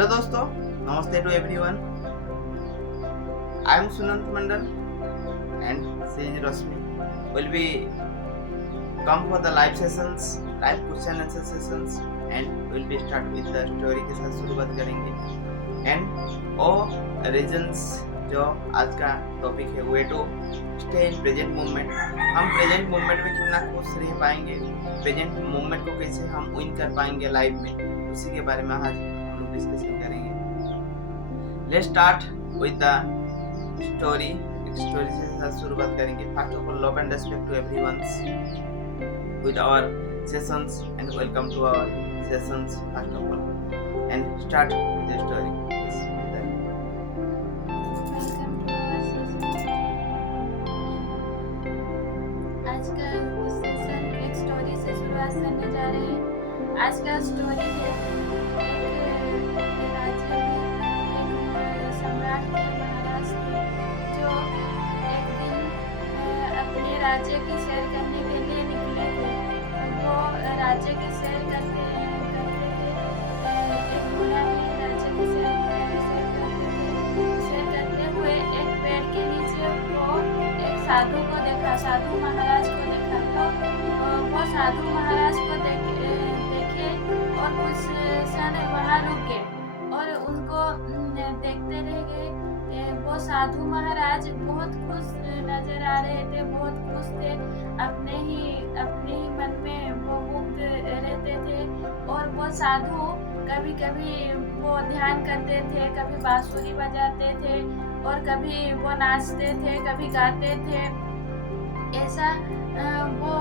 Hello दोस्तों, नमस्ते to everyone. I am Sunant Mandal and she is Rashmi. Will be come for the live sessions, live question answer sessions and will be start with the story के साथ शुरुआत करेंगे। and O reasons जो आज का topic है way to stay in present moment. हम present moment में कितना खुश रह पाएंगे, प्रेजेंट मोमेंट को कैसे हम विन कर पाएंगे लाइफ में, उसी के बारे में आज हम लोग डिस्कशन करेंगे। Let's start with the story से साथ शुरुआत करेंगे। First of all love and respect to everyone with our sessions and welcome to our sessions first of all and start with the story. आज का सेशन एक story से शुरुआत करने जा रहे हैं। आज का स्टोरी है एक राज्य में एक सम्राट थे, महाराज थे, जो एक दिन अपने राज्य की सैर करने के लिए निकले थे। वो राज्य की सैर करते थे, एक घोड़ा में राज्य की सैर करते हुए एक पेड़ के नीचे वो एक साधु को देखा, साधु महाराज को देखा। तो वो साधु महाराज को देखे और कुछ क्षण वहाँ रुक गए और उनको देखते रह गए। वो साधु महाराज बहुत खुश नजर आ रहे थे, बहुत खुश थे, अपने ही मन में वो मुग्ध रहते थे। और वो साधु कभी कभी वो ध्यान करते थे, कभी बांसुरी बजाते थे और कभी वो नाचते थे, कभी गाते थे। ऐसा वो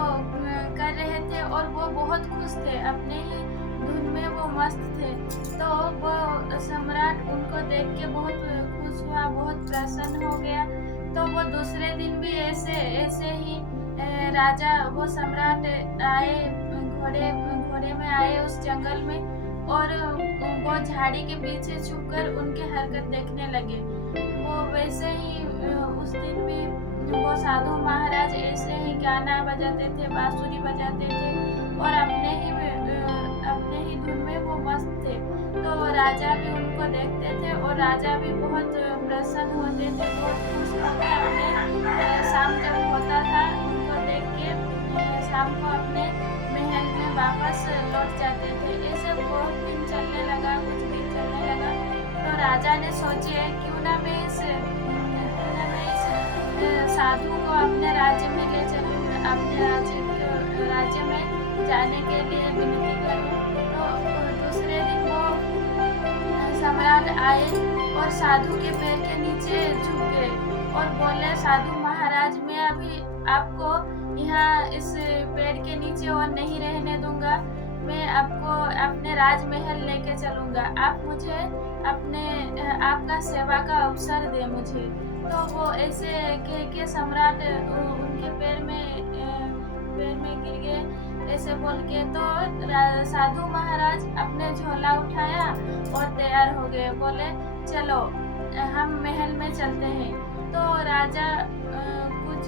कर रहे थे और वो बहुत खुश थे, अपने ही धुन में वो मस्त थे। तो वो सम्राट उनको देख के बहुत खुश हुआ, बहुत प्रसन्न हो गया। तो वो दूसरे दिन भी ऐसे ही राजा वो सम्राट आए, घोड़े में आए उस जंगल में और वो झाड़ी के पीछे छुपकर उनके हरकत देखने लगे। वो वैसे ही उस दिन भी वो साधु महाराज ऐसे ही गाना बजाते थे, बांसुरी बजाते थे और अपने ही धुन में वो मस्त थे। तो राजा भी उनको देखते थे और राजा भी बहुत प्रसन्न होते थे, बहुत खुश होते। अपने शाम जब होता था उनको देख के शाम को अपने महल में वापस लौट जाते थे। ऐसे बहुत दिन चलने लगा, कुछ दिन चलने लगा। तो राजा ने सोचे क्यों ना मैं इस साधु को अपने राज्य में ले चलूं, अपने राज्य में जाने के लिए विनती करूं। तो दूसरे दिन वो सम्राट आए और साधु के पैर के नीचे झुक गए और बोले, साधु महाराज मैं अभी आपको यहाँ इस पेड़ के नीचे और नहीं रहने दूंगा, मैं आपको अपने राजमहल लेके चलूंगा, आप मुझे आपका सेवा का अवसर दे मुझे। तो वो ऐसे कह के सम्राट उनके पैर में गिर गए, ऐसे बोल के। तो साधु महाराज अपने झोला उठाया और तैयार हो गए, बोले चलो हम महल में चलते हैं। तो राजा कुछ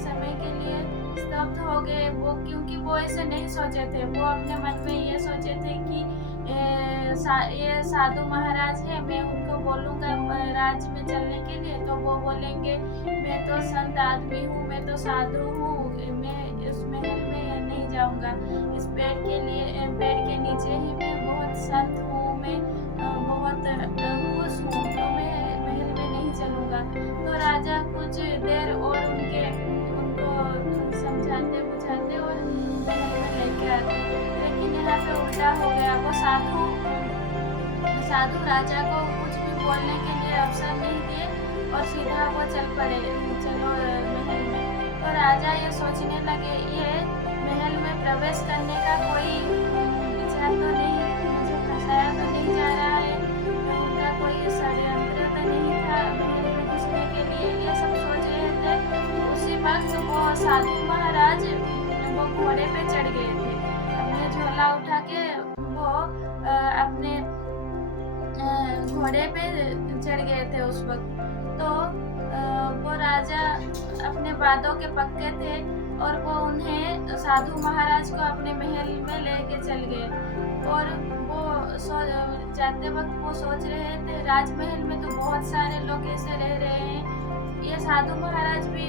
समय के लिए स्तब्ध हो गए, वो क्योंकि वो ऐसे नहीं सोचे थे। वो अपने मन में ये सोचे थे कि ये साधु महाराज है, मैं उनको बोलूँगा राज्य में चलने के लिए तो वो बोलेंगे मैं तो संत आदमी हूँ, मैं तो साधु हूँ, मैं इस महल में नहीं जाऊँगा, इस पेड़ के नीचे ही मैं बहुत संत हूँ, मैं बहुत खुश हूँ, तो मैं महल में नहीं चलूँगा। तो राजा कुछ देर और उनको समझाते बुझाते और महल में लेके आते। लेकिन यहाँ पे उल्टा हो गया, वो साधु राजा को कुछ भी बोलने के लिए अवसर नहीं दिए और सीधा वो चल पड़े, चलो महल में। तो राजा ये सोचने लगे ये महल में प्रवेश करने का कोई विचार तो नहीं, मुझे फंसाया तो नहीं जा रहा है, उनका कोई षड्यंत्र तो नहीं था महल में घुसने के लिए, ये सब सोच रहे थे। उसी वक्त वो साधु महाराज वो घोड़े पे चढ़ गए थे, अपने झोला उठा के वो अपने घोड़े पे चढ़ गए थे उस वक्त। तो वो राजा अपने वादों के पक्के थे और वो उन्हें साधु महाराज को अपने महल में लेके चल गए। और वो जाते वक्त वो सोच रहे थे राजमहल में तो बहुत सारे लोग ऐसे रह रहे हैं, ये साधु महाराज भी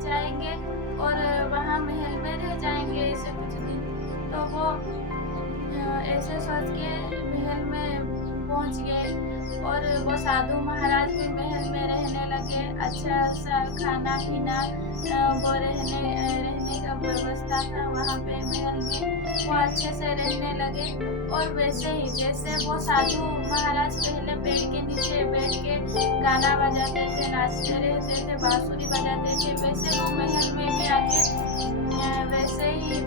जाएंगे और वहाँ महल में रह जाएंगे ऐसे कुछ दिन। तो वो ऐसे सोच के महल में पहुँच गए और वो साधु महाराज भी महल में रहने लगे। अच्छा सा खाना पीना वो रहने का व्यवस्था था वहाँ पे महल में, वो अच्छे से रहने लगे। और वैसे ही जैसे वो साधु महाराज पहले पेड़ के नीचे बैठ के गाना बजाते थे, नाचते रहते थे, बांसुरी बजाते थे, वैसे वो महल में भी आके वैसे ही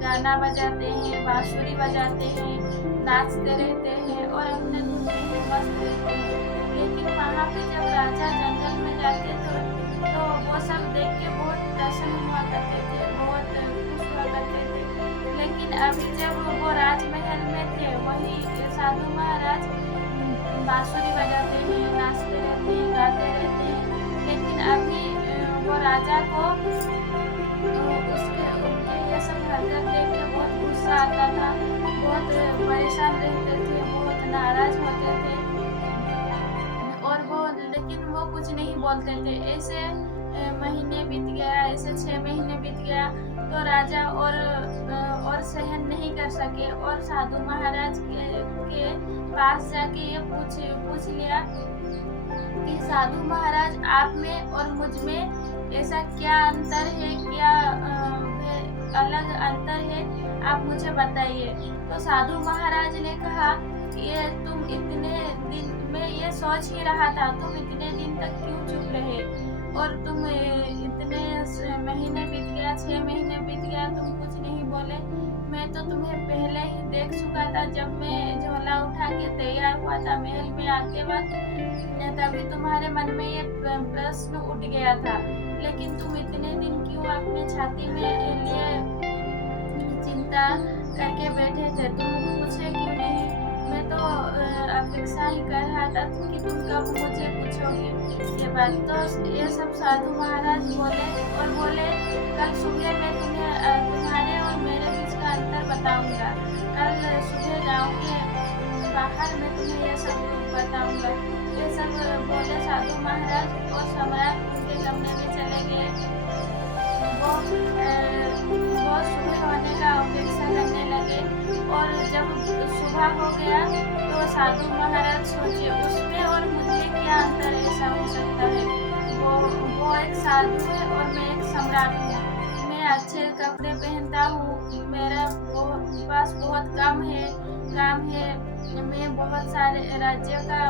गाना बजाते हैं, बांसुरी बजाते हैं, नाचते रहते हैं और अपने धुन में ही मस्त रहते हैं। लेकिन वहाँ पे जब राजा जंगल में जाते तो वो सब देख के बहुत प्रसन्न हुआ करते थे, बहुत खुश हुआ करते थे। लेकिन अभी जब वो राजमहल में थे वही साधु महाराज बांसुरी बजाते हैं, नाचते रहते हैं, गाते रहते हैं। लेकिन अभी वो राजा को उनके ये सब हरकत देख के बहुत गुस्सा आता था, बहुत परेशान रहते थे, बहुत नाराज होते थे। और वो लेकिन वो कुछ नहीं बोलते थे। ऐसे महीने बीत गया, ऐसे 6 महीने बीत गया तो राजा और सहन नहीं कर सके और साधु महाराज के पास जाके ये पूछ लिया कि साधु महाराज आप में और मुझ में ऐसा क्या अंतर है, क्या अलग अंतर है, आप मुझे बताइए। तो साधु महाराज ने कहा ये तुम इतने दिन में ये सोच ही रहा था, तुम इतने दिन तक क्यों चुप रहे और तुम इतने महीने बीत गया, 6 महीने बीत गया, तुम कुछ नहीं बोले। मैं तो तुम्हें पहले ही देख चुका था जब मैं झोला उठा के तैयार हुआ था महल में आते वक्त, तभी तुम्हारे मन में ये प्रश्न उठ गया था। लेकिन तुम इतने दिन क्यों अपने छाती में लिए चिंता करके बैठे थे, तुम पूछे क्यों नहीं? मैं तो अपेक्षा ही कर रहा था कि तुम कब मुझे पूछोगे ये बात। तो ये सब साधु महाराज बोले और बोले कल सुबह मैं तुम्हारे और मेरे बीच का अंतर बताऊंगा। कल सुबह गाँव के बाहर मैं तुम्हें ये सब बताऊंगा। ये सब बोले साधु महाराज और सम्राट उनके कमरे में चले गए। वो सुबह होने का अपेक्षा करने लगे और जब सुबह हो गया तो साधु महाराज सोचे उसमें और मुझे क्या अंतर ऐसा हो सकता है। वो एक साधु है और मैं एक सम्राट हूँ। मैं अच्छे कपड़े पहनता हूँ, मेरा पास बहुत काम है। मैं बहुत सारे राज्यों का,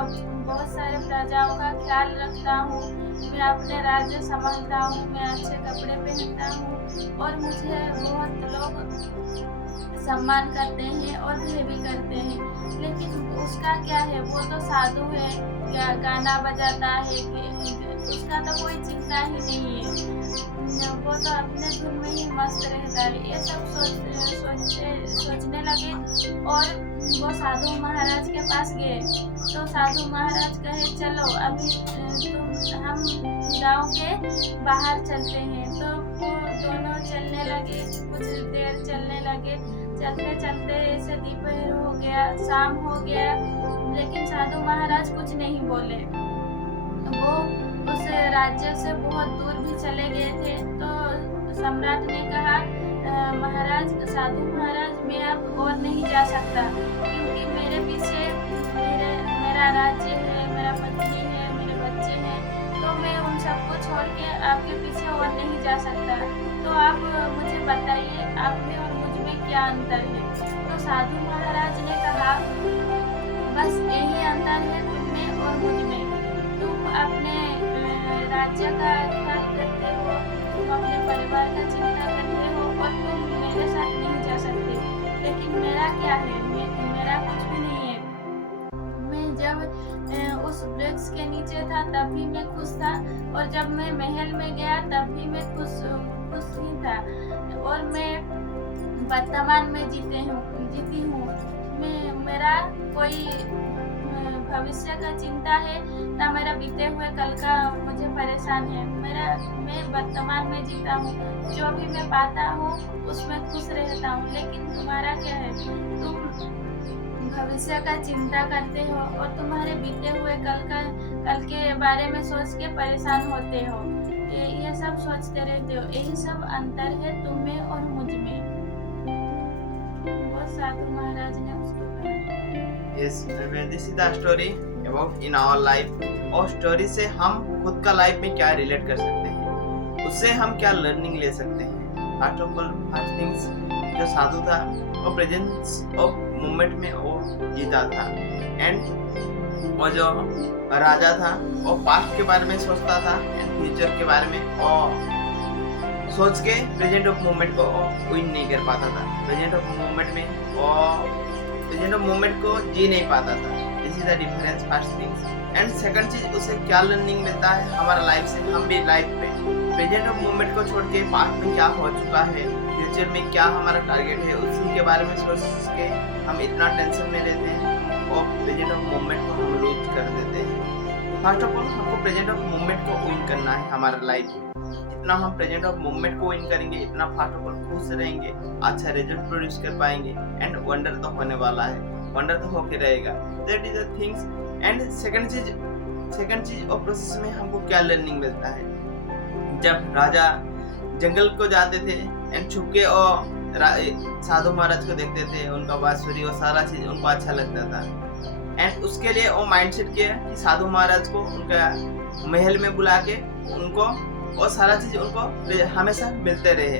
बहुत सारे प्रजाओं का ख्याल रखता हूँ। मैं अपने राज्य संभालता हूँ, मैं अच्छे कपड़े पहनता हूँ और मुझे बहुत लोग सम्मान करते हैं और भय भी करते हैं। लेकिन उसका क्या है, वो तो साधु है, क्या गाना बजाता है कि उसका तो कोई चिंता ही नहीं है, वो तो अपने धुन में ही मस्त रहता है। ये सब सोचने लगे और वो साधु महाराज के पास गए। तो साधु महाराज कहे चलो अभी हम गाँव के बाहर चलते हैं। तो वो दोनों चलने लगे, कुछ देर चलने लगे। चलते चलते ऐसे दोपहर हो गया, शाम हो गया, लेकिन साधु महाराज कुछ नहीं बोले। वो उस राज्य से बहुत दूर भी चले गए थे। तो सम्राट ने कहा महाराज, साधु महाराज मैं अब और नहीं जा सकता क्योंकि मेरे पीछे मेरा राज्य है, मेरा पत्नी है, मेरे बच्चे हैं, तो मैं उन सबको छोड़ के आपके पीछे और नहीं जा सकता। तो आप मुझे बताइए आप में और मुझ में क्या अंतर है। तो साधु महाराज ने कहा बस यही अंतर है तुम में और मुझ में। तुम अपने राज्य का ख्याल करते हो, तुम अपने परिवार का चिंता करते हो और तुम मेरे साथ नहीं जा सकते। लेकिन मेरा क्या है, मेरा कुछ भी नहीं है। मैं जब उस वृक्ष के नीचे था तब भी मैं खुश था और जब मैं महल में गया तब भी मैं खुश ही था और मैं वर्तमान में जीती हूँ। भविष्य का चिंता है, ना मेरा बीते हुए कल का मुझे परेशान है। मैं वर्तमान में जीता हूँ, जो भी मैं पाता हूँ उसमें खुश रहता हूँ। लेकिन तुम्हारा क्या है, तुम भविष्य का चिंता करते हो और तुम्हारे बीते हुए कल के बारे में सोच के परेशान होते हो। ये सब सोचते रहते हो। यही सब अंतर है तुम में और मुझ में। वो साधु महाराज ने उसको कहा। Yes, this is the story about in our life। और स्टोरी से हम खुद का लाइफ में क्या रिलेट कर सकते हैं, उससे हम क्या लर्निंग ले सकते हैं। First of all first things, जो साधु था वो प्रेजेंस ऑफ मोमेंट में वो जीता था। एंड वो जो राजा था वो पास्ट के बारे में सोचता था एंड फ्यूचर के बारे में और सोच के प्रेजेंट ऑफ मोमेंट को विन नहीं कर पाता था। प्रेजेंट ऑफ मोमेंट को जी नहीं पाता था। This is the difference first things. And second चीज, उसे क्या लर्निंग मिलता है हमारा लाइफ से। हम भी लाइफ में प्रेजेंट ऑफ मोमेंट को छोड़ के पास्ट में क्या हो चुका है, फ्यूचर में क्या हमारा टारगेट है, उसी के बारे में सोच के हम इतना टेंशन में रहते हैं और प्रेजेंट ऑफ मोमेंट को हम लूज कर देते हैं। फर्स्ट ऑफ ऑल हमको प्रेजेंट ऑफ मोमेंट को विन करना है हमारा लाइफ में। जितना हम प्रेजेंट ऑफ मोमेंट को विन करेंगे, इतना फर्स्ट ऑफ ऑल खुश रहेंगे, अच्छा रिजल्ट प्रोड्यूस कर पाएंगे एंड वंडर तो होने वाला है, वंडर तो होके रहेगा। That is the things. And second चीज और प्रोसेस में हमको क्या लर्निंग मिलता है। जब राजा जंगल को जाते थे एंड छुप के और साधु महाराज को देखते थे, उनका बांसुरी और सारा चीज उनको अच्छा लगता था। एंड उसके लिए वो माइंडसेट किया कि साधु महाराज को उनका महल में बुला के उनको और सारा चीज उनको हमेशा मिलते रहे।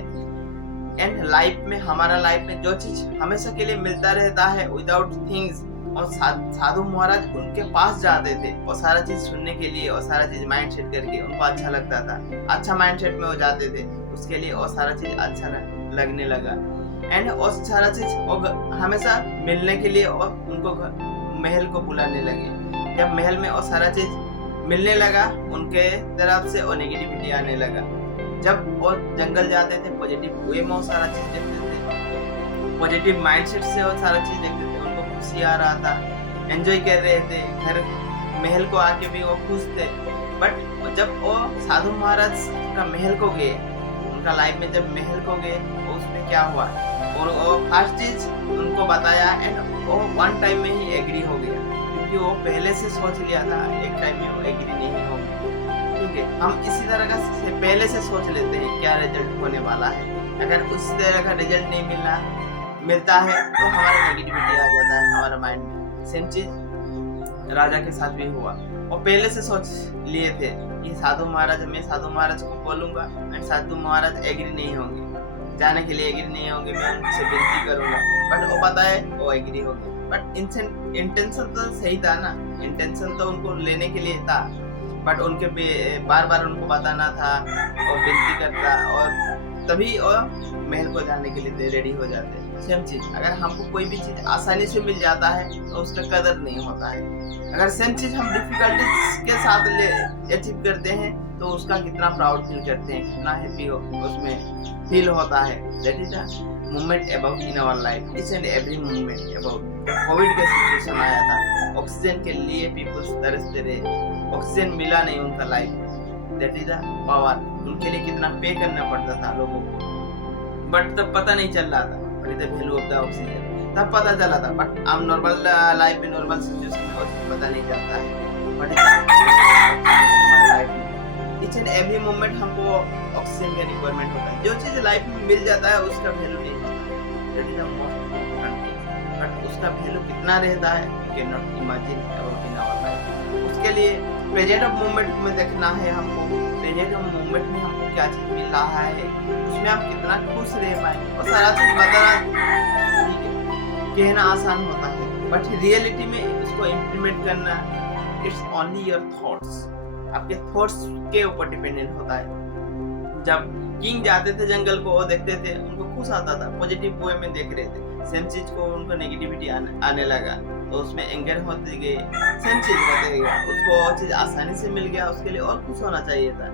एंड लाइफ में हमारा लाइफ में जो चीज हमेशा के लिए मिलता रहता है विदाउट थिंग्स, और साधु महाराज उनके पास जाते थे और सारा चीज सुनने के लिए और सारा चीज माइंड सेट करके उनको अच्छा लगता था। अच्छा माइंड सेट में वो जाते थे, उसके लिए और सारा चीज अच्छा लगने लगा। एंड और सारा चीज हमेशा मिलने के लिए और उनको महल को बुलाने लगे। जब महल में और सारा चीज मिलने लगा उनके तरफ से और नेगेटिविटी आने लगा। जब वो जंगल जाते थे पॉजिटिव वे में वो सारा चीज देखते थे, पॉजिटिव माइंडसेट से वो सारा चीज देखते थे, उनको खुशी आ रहा था, एंजॉय कर रहे थे। घर महल को आके भी वो खुश थे। बट जब वो साधु महाराज का महल को गए, उनका लाइफ में जब महल को गए तो उसमें क्या हुआ और वो फर्स्ट चीज उनको बताया एंड वो वन टाइम में ही एग्री हो गया, क्योंकि वो पहले से सोच लिया था एक टाइम में वो एग्री नहीं होंगे। ठीक है, हम इसी तरह का पहले से सोच लेते हैं क्या रिजल्ट होने वाला है। अगर उस तरह का रिजल्ट नहीं मिलता है तो हमारा नेगेटिविटी आ जाता है हमारा माइंड में। सेम चीज राजा के साथ भी हुआ, और पहले से सोच लिए थे कि मैं साधु महाराज को बोलूंगा एंड साधु महाराज एग्री नहीं होंगे, जाने के लिए एग्री नहीं होंगे, मैं उनसे विनती करूंगा। बट वो पता है वो एग्री हो गए। बट इंटेंशन तो सही था ना, इंटेंशन तो उनको लेने के लिए था, बट उनके बार बार उनको बताना था और विनती करता, और तभी और महल को जाने के लिए रेडी हो जाते। सेम चीज, अगर हमको कोई भी चीज आसानी से मिल जाता है तो उसका कदर नहीं होता है। अगर सेम चीज हम डिफिकल्टीज के साथ अचीव करते हैं तो उसका कितना प्राउड फील करते हैं, कितना हैप्पी उसमें फील होता है। That is the moment about in our life, each and every moment about. Covid का सिचुएशन आया था, ऑक्सीजन के लिए पीपल्स तरसते रहे, ऑक्सीजन मिला नहीं उनका लाइफ में। That is the power. उनके लिए कितना पे करना पड़ता था लोगों को, बट तब पता नहीं चल रहा था the value of the oxygen. तब पता चला था, बट हम नॉर्मल लाइफ में नॉर्मल सिचुएशन में पता नहीं चलता है। बट हमारे लाइफ में इच एंड एवरी मोमेंट हमको ऑक्सीजन का रिक्वायरमेंट होता है। जो चीज लाइफ में मिल जाता है उसका वैल्यू नहीं होता, that is the most important thing. But उसका वैल्यू कितना रहता है you can not imagine about in our life. उसके लिए प्रेजेंट ऑफ मोमेंट में देखना है हमको, प्रेजेंट ऑफ मोमेंट में हमको क्या चीज मिल रहा है, उसमें हम कितना खुश रह पाएंगे, और सारा चीज बताना ठीक है कहना आसान होता है, बट रियलिटी में इसको इम्प्लीमेंट करना इट्स ओनली योर थॉट्स। आपके थॉट्स के ऊपर डिपेंडेंट होता है। जब किंग जाते थे जंगल को, वो देखते थे उनको खुश आता था, पॉजिटिव वे में देख रहे थे। सेम चीज को उनको नेगेटिविटी आने लगा तो उसमें एंगर होते गए, सेम चीज होते गया, उसको और चीज आसानी से मिल गया, उसके लिए और खुश होना चाहिए था,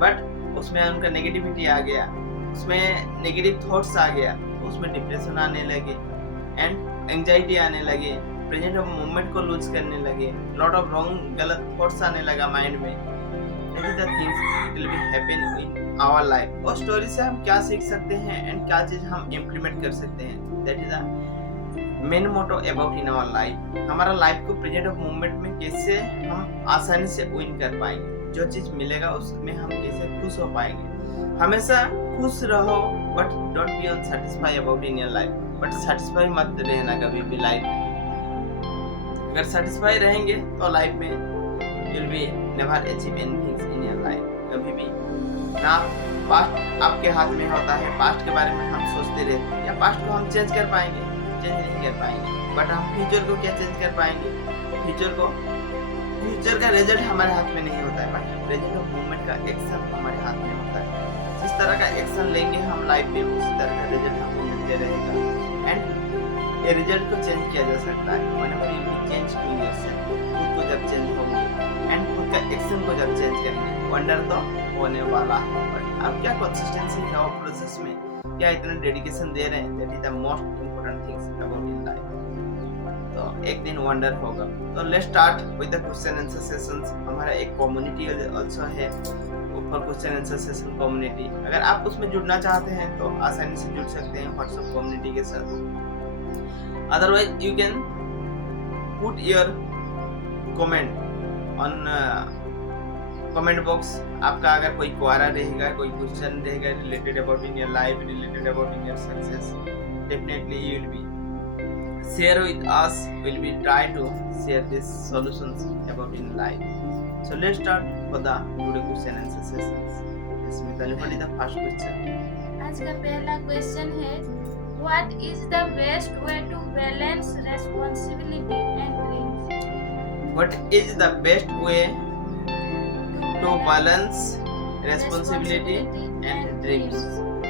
बट उसमें उनका नेगेटिविटी आ गया, उसमें नेगेटिव थॉट्स आ गया, उसमें डिप्रेशन आने लगे एंड एंजाइटी आने लगे प्रेजेंट ऑफ मोमेंट को लूज करने लगे, लॉट ऑफ रॉन्ग गलत थॉट्स आने लगा माइंड में, that is the things it will be happen in our life. और स्टोरी से हम क्या सीख सकते हैं एंड क्या चीज हम इम्प्लीमेंट कर सकते हैं, that is the main motto about in our life. हमारा लाइफ को प्रेजेंट ऑफ मोमेंट में कैसे हम आसानी से विन कर पाएंगे, जो चीज मिलेगा उसमें हम कैसे खुश हो पाएंगे। हमेशा खुश रहो but don't be unsatisfied about in your life, but satisfied मत रहना कभी भी लाइफ में। अगर सेटिस्फाई रहेंगे तो लाइफ में you will be never achieve anything in your life. कभी भी ना पास्ट आपके हाथ में होता है, पास्ट के बारे में हम सोचते रहते हैं, या पास्ट को हम चेंज कर पाएंगे, चेंज नहीं कर पाएंगे, बट हम फ्यूचर को क्या चेंज कर पाएंगे। फ्यूचर का रिजल्ट हमारे हाथ में नहीं होता है, बट प्रेजेंट ऑफ मोमेंट का एक्शन हमारे हाथ में होता है। जिस तरह का एक्शन लेंगे हम लाइफ में, उसी तरह का रिजल्ट हमको मिलते रहेगा। एंड ये रिजल्ट को चेंज किया जा सकता है whenever you will change to yourself। खुद को जब चेंज होंगे एंड खुद का एक्शन को जब चेंज करेंगे, वंडर तो होने वाला है। बट आप क्या कंसिस्टेंसी है और प्रोसेस में, क्या इतना डेडिकेशन दे रहे हैं, that is the most important things about in life. तो एक दिन वंडर होगा। तो let's start with the question answer sessions. हमारा एक कम्युनिटी आल्सो है ऊपर, क्वेश्चन आंसर सेशन कम्युनिटी। अगर आप उसमें जुड़ना चाहते हैं तो आसानी से जुड़ सकते हैं व्हाट्सएप कम्युनिटी के साथ। Otherwise you can put your comment on comment box. आपका अगर कोई क्वारा रहेगा, कोई क्वेश्चन रहेगा related about in your life, related about in your success, definitely you will B share with us. Will be try to share these solutions about in life. So let's start for the today question answer sessions. Yes, Mitali, what is the first question? आज का पहला question है, What is the best way to balance responsibility and dreams? What is the best way to balance responsibility and dreams?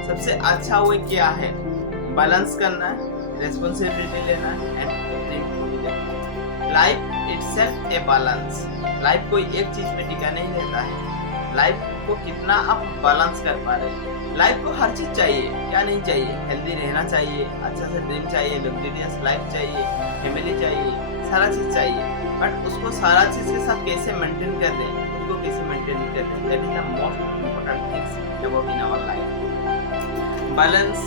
सबसे अच्छा वे क्या है balance करना, responsibility लेना एंड ड्रीम को लेना। Life itself a balance. Life कोई एक चीज में टिका नहीं रहता है। लाइफ को कितना आप बैलेंस कर पा रहे हैं। लाइफ को हर चीज चाहिए, क्या नहीं चाहिए, हेल्दी रहना चाहिए, अच्छा से ड्रीम चाहिए, लग्जरियस लाइफ चाहिए, फैमिली चाहिए, सारा चीज चाहिए। बट उसको सारा चीज के साथ कैसे मेंटेन कर रहे हैं, उसको कैसे मेंटेन कर रहे हैं, that is the most important things about in our life. Balance,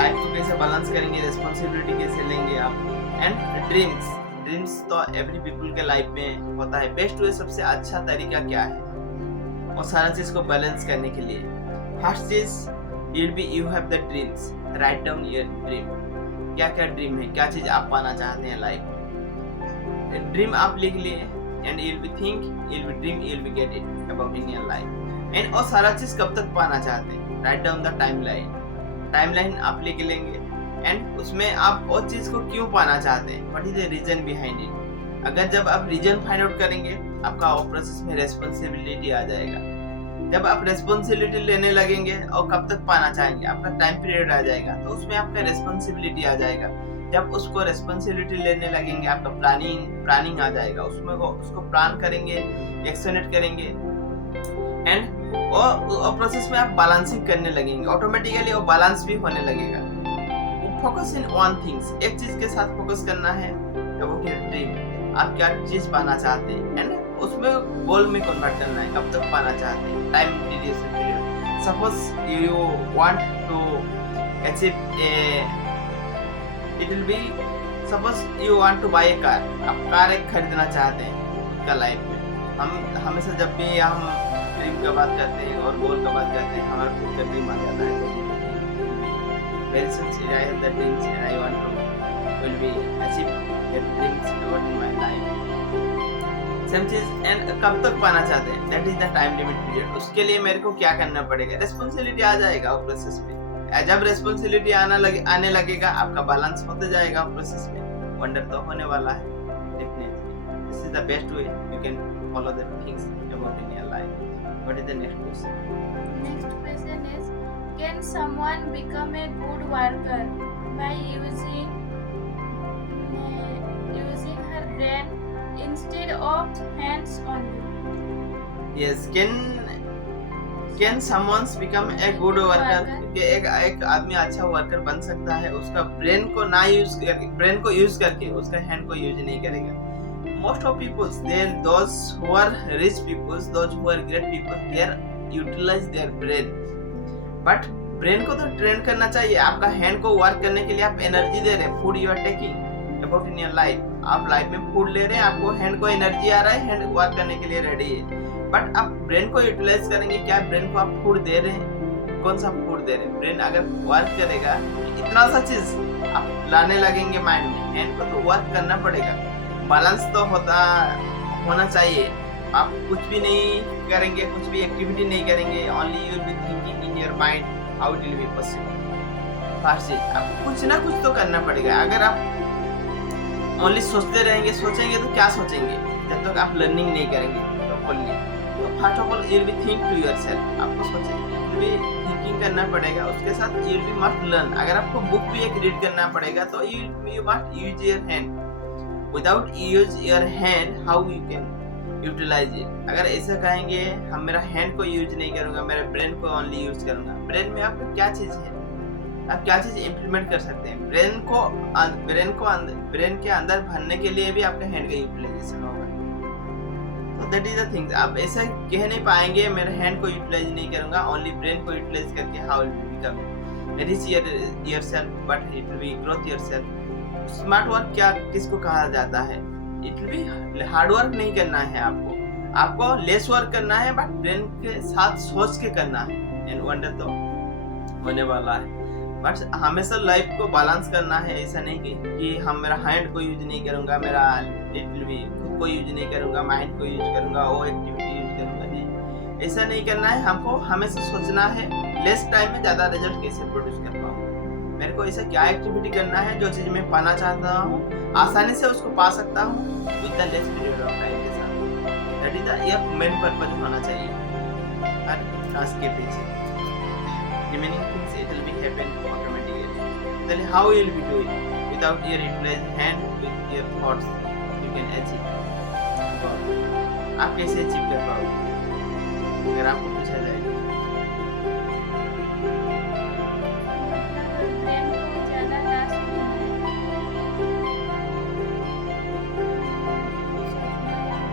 life को कैसे बैलेंस करेंगे, रिस्पॉन्सिबिलिटी कैसे लेंगे आप, एंड ड्रीम्स तो एवरी पीपल के लाइफ में होता है। बेस्ट वे, सबसे अच्छा तरीका क्या है और सारा चीज को बैलेंस करने के लिए। फर्स्ट चीज you have the dreams, write down your dream. क्या क्या ड्रीम है, क्या चीज आप पाना चाहते हैं लाइफ में, ड्रीम आप लिख लिए and you will be think, you will B dream, you will B get it about in your life. And और सारा चीज कब तक पाना चाहते हैं, राइट डाउन द टाइमलाइन आप लिख लेंगे एंड उसमें आप वो चीज को क्यों पाना चाहते हैं, what is the reason behind it. अगर जब आप रीजन फाइंड आउट करेंगे, आपका वो प्रोसेस में रेस्पॉन्सिबिलिटी आ जाएगा। जब आप रेस्पॉन्सिबिलिटी लेने लगेंगे और कब तक पाना चाहेंगे, आपका टाइम पीरियड आ जाएगा, तो उसमें आपका रेस्पॉन्सिबिलिटी आ जाएगा। जब उसको रेस्पॉन्सिबिलिटी लेने लगेंगे, आपका प्लानिंग आ जाएगा, उसमें उसको प्लान करेंगे, एक्शनेट करेंगे एंड और प्रोसेस में आप बैलेंसिंग करने लगेंगे। ऑटोमेटिकली वो बैलेंस भी होने लगेगा। फोकस इन वन थिंग्स, एक चीज के साथ फोकस करना है अबाउट योर ड्रीम। आप क्या चीज पाना चाहते हैं एंड उसमें गोल में कन्वर्ट करना है, कब तक पाना चाहते हैं, time duration period. Suppose you want to achieve a, it will be suppose you want to buy a car. आप कार एक खरीदना चाहते हैं खुद का लाइफ में। हम हमेशा जब भी हम ड्रीम का बात करते हैं और गोल का बात करते हैं, हमारा खुद का ड्रीम आ जाता है। Very sincere, I have the dreams and I want to will be achieve your dreams about in my life. Same चीज, एंड कब तक पाना चाहते हैं, that is the time limit period. उसके लिए मेरे को क्या करना पड़ेगा, रेस्पॉन्सिबिलिटी आ जाएगा वो प्रोसेस में। जब रेस्पॉन्सिबिलिटी आने लगेगा, आपका बैलेंस होते जाएगा प्रोसेस में, वंडर तो होने वाला है definitely. This is the best way you can follow the things about in your life. What is the next question? Next question is, can someone become a good worker by using her brain instead of hands only? Yes, can someone's become a good worker, कि एक आदमी अच्छा worker बन सकता है उसका brain को ना यूज करके, ब्रेन को यूज करके उसका हैंड को यूज नहीं करेगा। Most of peoples, they those who are rich peoples, those who are great peoples, they are utilize their brain. But brain को तो ट्रेन करना चाहिए। आपका हैंड को वर्क करने के लिए आप एनर्जी दे रहे हैं, food you are taking about in your life. आप लाइफ में फूड ले रहे हैं, आपको हैंड को एनर्जी आ रहा है, हैंड वर्क करने के लिए रेडी है। बट आप ब्रेन को यूटिलाइज करेंगे, क्या ब्रेन को आप फूड दे रहे हैं? कौन सा फूड दे रहे हैं? ब्रेन अगर वर्क करेगा, इतना सा चीज आप लाने लगेंगे माइंड में, हैंड को तो वर्क करना पड़ेगा। बैलेंस तो होना चाहिए। आप कुछ भी नहीं करेंगे, कुछ भी एक्टिविटी नहीं करेंगे, only you will be thinking in your mind, how it will be possible. First आपको कुछ ना कुछ तो करना पड़ेगा। अगर आप ओनली सोचते रहेंगे, सोचेंगे तो क्या सोचेंगे जब तक आप लर्निंग नहीं करेंगे प्रॉपर्ली। तो first of all you will be think to yourself, आपको सोचेंगे, थिंकिंग करना पड़ेगा। उसके साथ you will be must learn. अगर आपको बुक भी एक रीड करना पड़ेगा तो you must use your hand. Without use your hand how you can utilize it. अगर ऐसा कहेंगे हम मेरा हैंड को यूज नहीं करूंगा, मेरे ब्रेन को ओनली यूज करूंगा, ब्रेन में आपको क्या चीज है, आप क्या चीज इंप्लीमेंट कर सकते हैं? ब्रेन के अंदर भरने के लिए भी आपके हैंड का यूटिलाइजेशन होगा। तो दैट इज द थिंग। आप ऐसा कह नहीं पाएंगे मेरे हैंड को यूटिलाइज नहीं करूंगा, ओनली ब्रेन को यूटिलाइज करके how it will become reach yourself, but it will B growth yourself. Smart work क्या किसको कहा जाता है? It will B hard work नहीं करना है आपको लेस वर्क करना है, बट ब्रेन के साथ सोच के करना है, एंड वंडर तो होने वाला है। बट हमेशा लाइफ को बैलेंस करना है। ऐसा नहीं कि हम मेरा हैंड को यूज नहीं करूंगा, मेरा इट विल बी खुद को यूज नहीं करूंगा, माइंड को यूज करूंगा, वो एक्टिविटी यूज करूंगा। नहीं, ऐसा नहीं करना है। हमको हमेशा सोचना है लेस टाइम में ज्यादा रिजल्ट कैसे प्रोड्यूस कर पाऊँ। मेरे को ऐसा क्या एक्टिविटी करना है जो चीज मैं पाना चाहता हूँ, आसानी से उसको पा सकता हूँ with the less period of time के साथ। That is the main purpose होना चाहिए हर टास्क के पीछे। Remaining things it will be happen automatically. then how you will be doing without your utilized hand, with your thoughts you can achieve। आप कैसे achieve कर पाओगे अगर आपको पूछा जाए?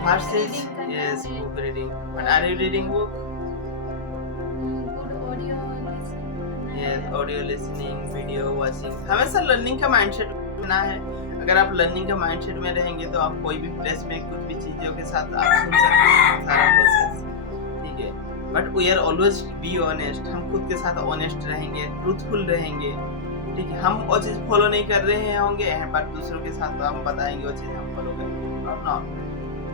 First is yes, book reading. But are you reading book? good audio listening। Yes, audio listening, video watching। हमेशा learning का माइंडसेट बना है। अगर आप लर्निंग का माइंडसेट में रहेंगे तो आप कोई भी प्लेस में कुछ भी चीजों के साथ आप सुन सकते हैं सारा प्रोसेस, ठीक है। But we are always be honest. हम खुद के साथ ऑनेस्ट रहेंगे, ट्रूथफुल रहेंगे, ठीक है। हम वो चीज फॉलो नहीं कर रहे होंगे, बट दूसरों के साथ हम बताएंगे वो चीज हम फॉलो करेंगे।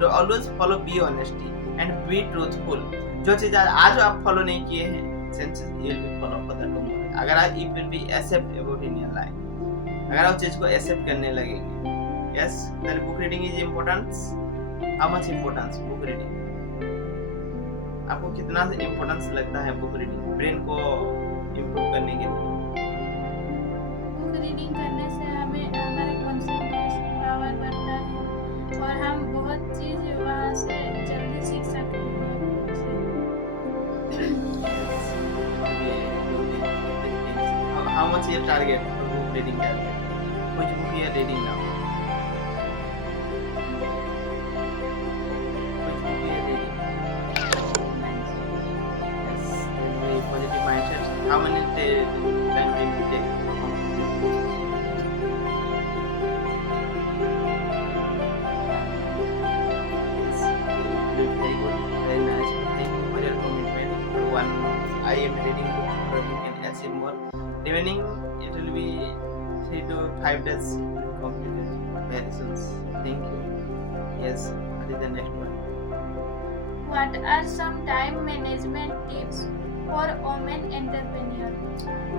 तो always follow be honesty and be truthful. जो चीज आज आप फॉलो नहीं किए हैं, sense you will be follow for the tomorrow. अगर आप you will be accept about in your life, अगर आप चीज को एक्सेप्ट करने लगेंगे। Yes, then book reading is importance. How much importance book reading? आपको कितना इम्पोर्टेंस लगता है बुक रीडिंग ब्रेन को इम्प्रूव करने के लिए? बुक रीडिंग करने से हमें हमारा कंसंट्रेशन पावर बढ़ता है और हम बहुत चीज वहाँ से जल्दी सीख सकते हैं। How much your target for book reading target? Which book you are reading now? Which book you are reading? Yes, very positive mindset. How many time will you take to complete this book? Yes, very good, very nice. Thank you for your commitment. One, I am reading book, so you can achieve more. Remaining, it will be 3 to 5 days completed very soon. Thank you. Yes, what is the next one? What are some time management tips for women entrepreneurs?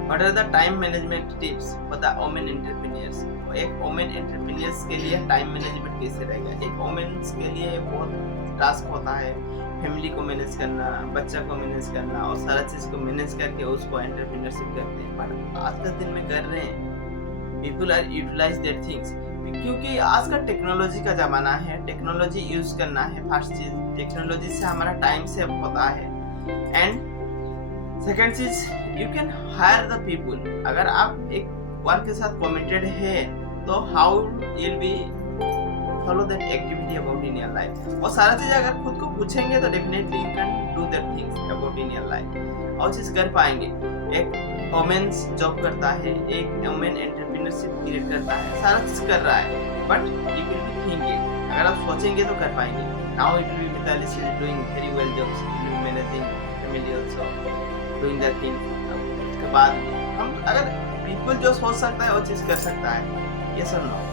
What are the time management tips for the women entrepreneurs? एक women entrepreneurs के लिए time management कैसे रहेगा? एक women के लिए बहुत task होता है, फैमिली को मैनेज करना, बच्चा को मैनेज करना और सारा चीज को मैनेज करके उसको एंटरप्रेन्योरशिप करते हैं। पर आज के दिन में कर रहे हैं, people are utilize their things, क्योंकि आज का टेक्नोलॉजी का जमाना है। टेक्नोलॉजी यूज करना है। फर्स्ट चीज, टेक्नोलॉजी से हमारा टाइम सेव होता है एंड सेकंड चीज, you can hire the people. अगर आप एक वर्क के साथ कमिटेड है तो how will be follow that activity about in your life. और सारा चीज अगर खुद को पूछेंगे तो definitely you can do that things about in your life. और चीज कर पाएंगे. एक वुमेन्स जॉब करता है, एक वुमेन एंटरप्रेन्योरशिप क्रिएट करता है, सारा चीज कर रहा है, but you will be thinking. अगर आप सोचेंगे तो कर पाएंगे. Now it will be Mitali she is doing very well jobs, managing family also, doing that thing. उसके बाद हम अगर पीपल जो सोच सकता है वो चीज कर सकता है. यस और no?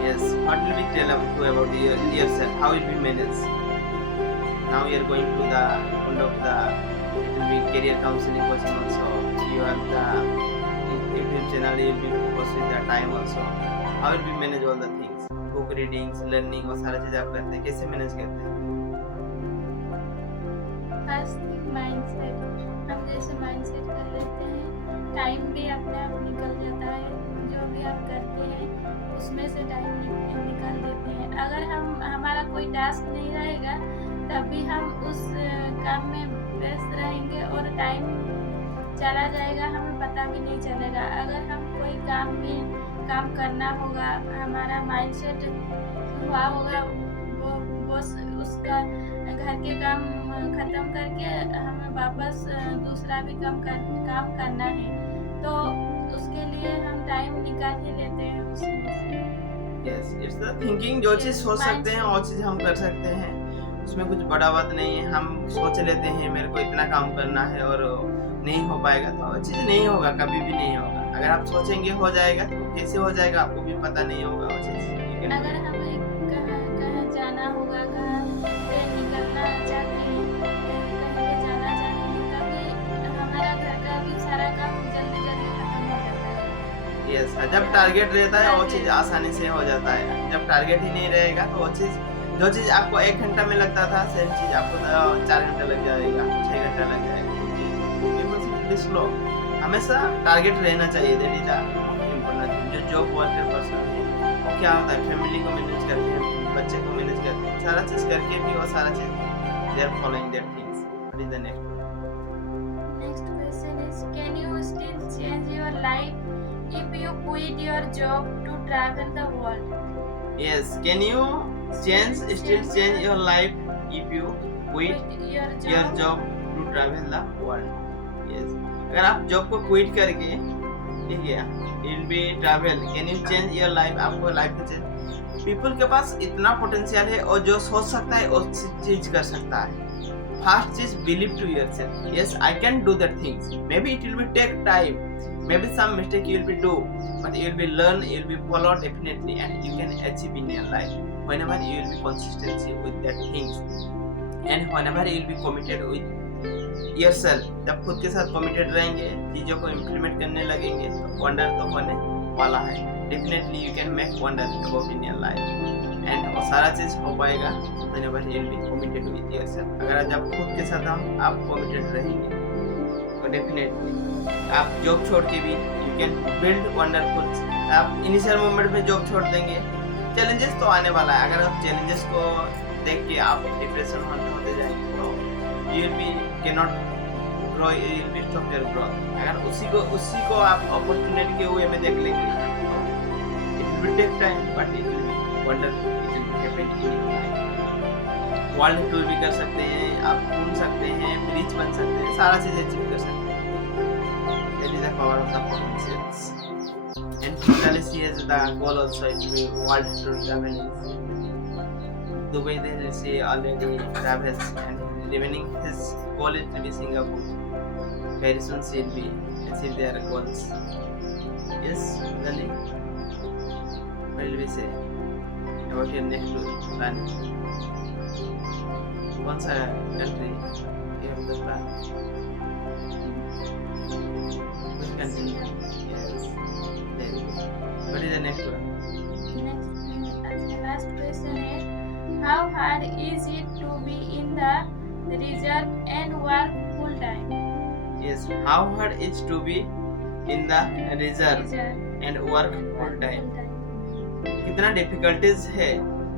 Yes. What will we tell about yourself? How will we manage? Now we are going to the end of the, it will be career counseling coaching also. You have the YouTube channel. You will be focused with the time also. How will we manage all the things? Book readings, learning और सारा चीज आप करते हैं. कैसे manage करते हैं? First mindset. हम जैसे माइंडसेट कर लेते हैं, टाइम भी अपने आप निकल जाता है. जो भी आप करते हैं उसमें से टाइम निकाल देते हैं. अगर हमारा कोई टास्क नहीं रहेगा तभी हम उस काम में व्यस्त रहेंगे और टाइम चला जाएगा, हमें पता भी नहीं चलेगा. अगर हम कोई काम करना होगा, हमारा माइंडसेट हुआ होगा वो उसका घर के काम खत्म करके हमें वापस दूसरा भी काम करना है, तो उसके लिए हम टाइम निकाल ही लेते हैं उसमें से. Yes, it's the thinking. जो चीज सोच सकते हैं वो चीज हम कर सकते हैं. उसमें कुछ बड़ा बात नहीं है. हम सोच लेते हैं मेरे को इतना काम करना है और नहीं हो पाएगा तो वो चीज नहीं होगा, कभी भी नहीं होगा. अगर आप सोचेंगे हो जाएगा तो कैसे हो जाएगा आपको भी पता नहीं होगा वो चीज. अगर हमें कहाँ जाना होगा, कहाँ पे निकलना चाहते हैं, कहीं पे जाना चाहते हैं, तभी हमारा घर का भी सारा काम जल्दी खत्म हो जाता है. यस, जब टारगेट रहता है वो चीज आसानी से हो जाता है. जब टारगेट ही नहीं रहेगा तो वो चीज, जो चीज आपको 1 घंटा में लगता था सेम चीज आपको 4 घंटा लग जाएगा, 6 घंटा लग जाएगा. स्लो. हमेशा टारगेट रहना चाहिए. That is important. जो जॉब वर्कर पर्सन है वो क्या होता है, फैमिली को मैनेज करते हैं, बच्चे को मैनेज करते हैं, सारा चीज करके भी वो सारा चीज they are following their things. What is the next question is, can you still change your life if you quit your job to travel the world? Yes, can you still change your life if you quit your job to travel the world? Yes, अगर आप job को quit करके, ठीक है, it will be travel, can you change your life? आपको life में change. People के पास इतना पोटेंशियल है और जो सोच सकता है वो चीज कर सकता है. First is believe to yourself. Yes, I can do that things. Maybe it will be take time. Maybe some mistake you will be do, but you will be learn, you will be follow definitely, and you can achieve in your life. Whenever you will be consistency with that things, and whenever you will be committed with yourself. जब खुद के साथ committed रहेंगे, चीजों को implement करने लगेंगे, तो wonder तो होने वाला है. Definitely you can make wonder about in your life. And वो सारा चीज हो पाएगा whenever you will be committed with yourself. अगर जब खुद के साथ आप committed रहेंगे तो डेफिनेटली आप जॉब छोड़ के भी यू कैन बिल्ड वंडरफुल. आप इनिशियल मोमेंट में जॉब छोड़ देंगे, चैलेंजेस तो आने वाला है. अगर आप चैलेंजेस को देख के आप डिप्रेशन होते जाएंगे तो you will B can not grow, you will be stop your growth. अगर उसी को आप अपॉर्चुनिटी के वे में देख लेंगे it will take time, but it will be wonderful. It will be happen in your life. World tour भी कर सकते हैं, आप घूम सकते हैं, रिच बन सकते हैं, सारा चीज अचीव कर सकते हैं. That is the power of the potentials. And Mitali, she has the goal also to be world tour traveling. Dubai, there she already travels, and remaining his goal is to be Singapore. Very soon she will be achieve their goals. Yes, Mitali, what will we say about your next tour plan? कौन सा country you have the plan? Which country? Yes. Then what is the next one? The last question is, how hard is it to be in the reserve and work full time? Yes. How hard is to be in the reserve and work full time? कितना difficulties है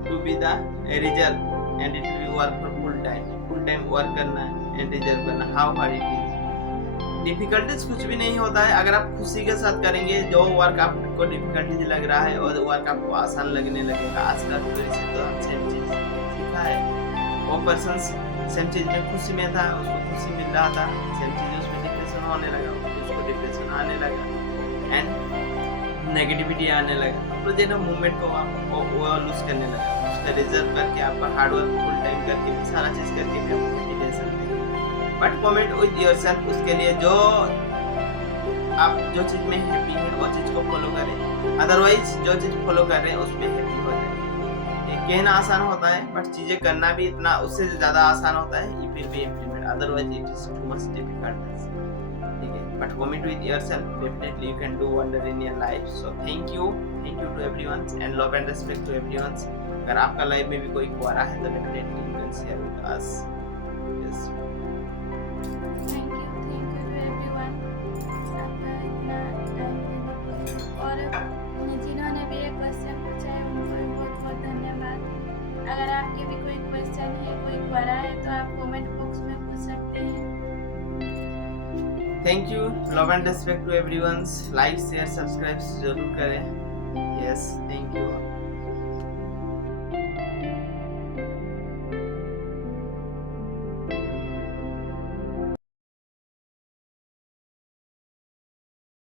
to be the reserve and it will be work for full time work करना है and deserve करना, how hard it is. Difficulties कुछ भी नहीं होता है अगर आप खुशी के साथ करेंगे। जो वर्क आपको डिफिकल्टीज लग रहा है और वर्क आपको आसान लगने लगेगा। आज का स्टोरी से तो हम सेम चीज सीखा है। वो पर्सन सेम चीज में खुशी में था, उसको खुशी मिल रहा था, सेम चीज उसमें डिप्रेशन होने लगा, उसको डिप्रेशन आने लगा एंड नेगेटिविटी आने लगा। तो जो मूवमेंट को आप वो लूज करने लगा। उसका रिजर्व करके आपका हार्ड वर्क फुल टाइम करके भी सारा चीज करके भी आप खुशी ले सकते हैं। बट कमेंट विद योरसेल्फ, उसके लिए जो आप जो चीज में हैप्पी है वो चीज को फॉलो करें। अदरवाइज जो चीज फॉलो कर रहे हैं उसमें हैप्पी हो जाए। ये कहना आसान होता है बट चीजें करना भी इतना उससे ज्यादा आसान होता है। It will be implement, otherwise it is too much difficult. ठीक है, but commit with yourself, definitely you can do wonder in your life. So thank you to everyone and love and respect to everyone. अगर आपका life में भी कोई क्वारा है तो definitely you can share with us. Yes, thank you to everyone, आपका इतना टाइम देने के लिए। और जिन्होंने भी एक क्वेश्चन पूछा है उनको भी बहुत बहुत धन्यवाद। अगर आपके भी कोई क्वेश्चन है, कोई क्वेरी है तो आप कमेंट बॉक्स में पूछ सकते हैं। Thank you, love and respect to everyone. Like share subscribe जरूर करें। यस।